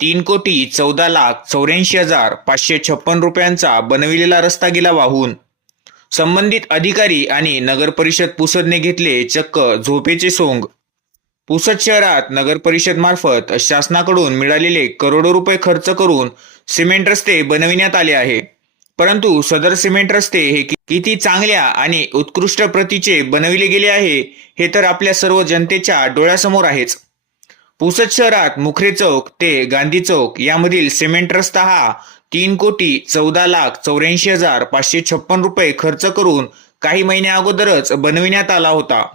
तीन कोटी चौदा लाख चौऱ्याऐंशी हजार पाचशे छप्पन रुपयांचा बनविलेला रस्ता गेला वाहून. संबंधित अधिकारी आणि नगर परिषद पुसदने घेतले चक्क झोपेचे सोंग. पुसद शहरात नगर परिषद मार्फत शासनाकडून मिळालेले करोडो रुपये खर्च करून सिमेंट रस्ते बनविण्यात आले आहे. परंतु सदर सिमेंट रस्ते हे किती चांगल्या आणि उत्कृष्ट प्रतीचे बनविले गेले आहे हे तर आपल्या सर्व जनतेच्या डोळ्यासमोर आहेच. पुसद शहरात मुखरे चौक ते गांधी चौक यामधील सिमेंट रस्ता हा तीन कोटी चौदा लाख चौऱ्याऐंशी हजार पाचशे छप्पन रुपये खर्च करून काही महिन्या अगोदरच बनविण्यात आला होता.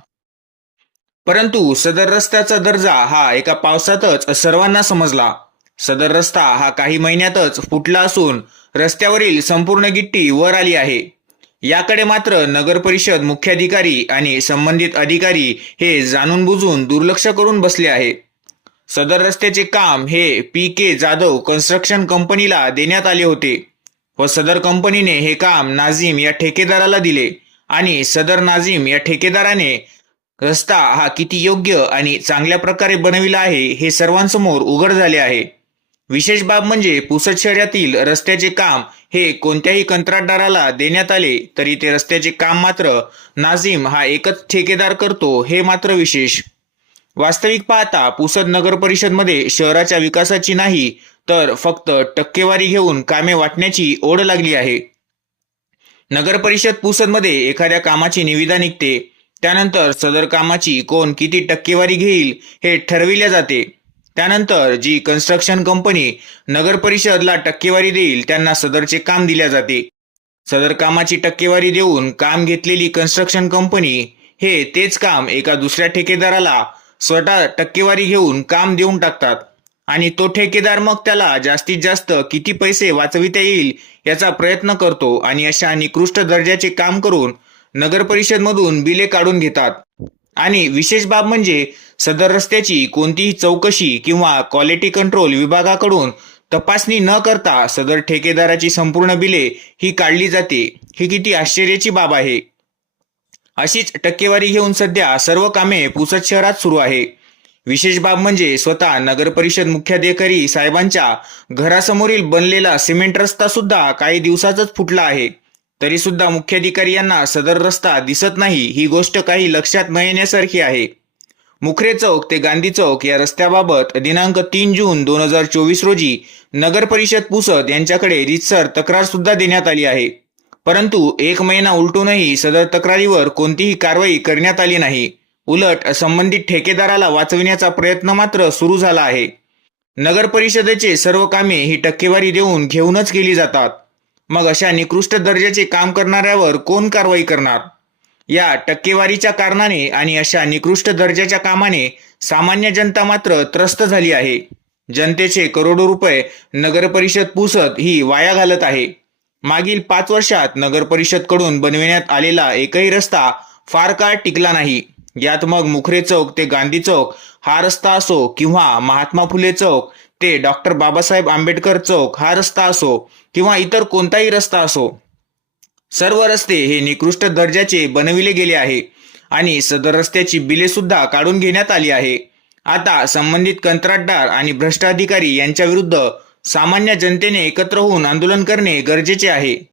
परंतु सदर रस्त्याचा दर्जा हा एका पावसातच सर्वांना समजला. सदर रस्ता हा काही महिन्यातच फुटला असून रस्त्यावरील संपूर्ण गिट्टी वर आली आहे. याकडे मात्र नगर परिषद मुख्याधिकारी आणि संबंधित अधिकारी हे जाणून बुजून दुर्लक्ष करून बसले आहे. सदर रस्त्याचे काम हे पी के जाधव कन्स्ट्रक्शन कंपनीला देण्यात आले होते व सदर कंपनीने हे काम नाझीम या ठेकेदाराला दिले आणि सदर नाझीम या ठेकेदाराने रस्ता हा किती योग्य आणि चांगल्या प्रकारे बनविला आहे हे सर्वांसमोर उघड झाले आहे. विशेष बाब म्हणजे पुसद शहरातील रस्त्याचे काम हे कोणत्याही कंत्राटदाराला देण्यात आले तरी ते रस्त्याचे काम मात्र नाझीम हा एकच ठेकेदार करतो हे मात्र विशेष. वास्तविक पाहता पुसद नगर परिषदमध्ये शहराच्या विकासाची नाही तर फक्त टक्केवारी घेऊन कामे वाटण्याची ओढ लागली आहे. नगर परिषद पुसदमध्ये एखाद्या कामाची निविदा निघते. त्यानंतर सदर कामाची कोण किती टक्केवारी घेईल हे ठरविले जाते. त्यानंतर जी कन्स्ट्रक्शन कंपनी नगर परिषदला टक्केवारी देईल त्यांना सदरचे काम दिले जाते. सदर कामाची टक्केवारी देऊन काम घेतलेली कन्स्ट्रक्शन कंपनी हे तेच काम एका दुसऱ्या ठेकेदाराला स्वतः टक्केवारी घेऊन काम देऊन टाकतात. आणि तो ठेकेदार मग त्याला जास्तीत जास्त किती पैसे वाचविता येईल याचा प्रयत्न करतो आणि अशा निकृष्ट दर्जाचे काम करून नगर परिषदमधून बिले काढून घेतात. आणि विशेष बाब म्हणजे सदर रस्त्याची कोणतीही चौकशी किंवा क्वालिटी कंट्रोल विभागाकडून तपासणी न करता सदर ठेकेदाराची संपूर्ण बिले ही काढली जाते. ही किती आश्चर्याची बाब आहे. अशीच टक्केवारी घेऊन सध्या सर्व कामे पुसद शहरात सुरू आहे. विशेष बाब म्हणजे स्वतः नगर परिषद मुख्याधिकारी साहेबांच्या घरासमोरील बनलेला सिमेंट रस्ता सुद्धा काही दिवसातच फुटला आहे. तरी सुद्धा मुख्याधिकारी यांना सदर रस्ता दिसत नाही ही गोष्ट काही लक्षात न येण्यासारखी आहे. मुखरे चौक ते गांधी चौक या रस्त्याबाबत दिनांक तीन जून दोन हजार चोवीस रोजी नगर परिषद पुसद यांच्याकडे रितसर तक्रार सुद्धा देण्यात आली आहे. परंतु एक महिना उलटूनही सदर तक्रारीवर कोणतीही कारवाई करण्यात आली नाही. उलट संबंधित ठेकेदाराला वाचविण्याचा प्रयत्न मात्र सुरू झाला आहे. नगर परिषदेचे सर्व कामे ही टक्केवारी देऊन घेऊनच केली जातात. मग अशा निकृष्ट दर्जाचे काम करणाऱ्यावर कोण कारवाई करणार? या टक्केवारीच्या कारणाने आणि अशा निकृष्ट दर्जाच्या कामाने सामान्य जनता मात्र त्रस्त झाली आहे. जनतेचे करोडो रुपये नगर परिषद पुसत ही वाया घालत आहे. मागील पाच वर्षात नगर परिषदकडून बनविण्यात आलेला एकही रस्ता फार काळ टिकला नाही. यात मग मुखरे चौक ते गांधी चौक हा रस्ता असो किंवा महात्मा फुले चौक ते डॉक्टर बाबासाहेब आंबेडकर चौक हा रस्ता असो किंवा इतर कोणताही रस्ता असो सर्व रस्ते हे निकृष्ट दर्जाचे बनविले गेले आहे आणि सदर रस्त्याची बिले सुद्धा काढून घेण्यात आली आहे. आता संबंधित कंत्राटदार आणि भ्रष्ट अधिकारी यांच्या विरुद्ध सामान्य जनतेने एकत्र होऊन आंदोलन करणे गरजेचे आहे.